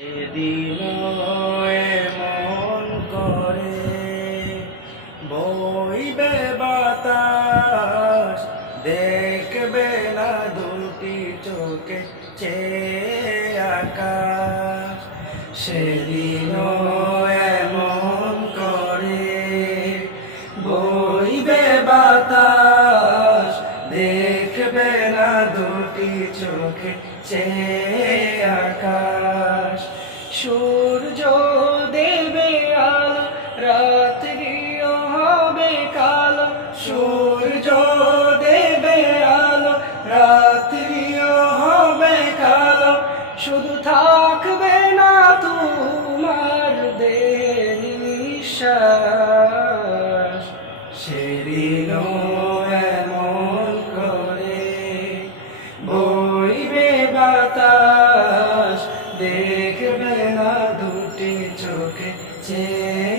এদিন এমন করে বইবে বাতাস, দেখবে না দুটি চোখে চেয়ে আকাশ। সেদিন এমন করে বইবে বাতাস, দেখবে না দুটি চোখে চেয়ে আকাশ। সূর্য দেবে আলো, রাত্রিও হবে কালো। সূর্য দেবে আলো, রাত্রিও হবে কালো। শুধু থাকবে না তোমার দেহের নিঃশ্বাস। সেদিন এমন করে বইবে বাতাস, দেখবে না দুটি চোখে চেয়ে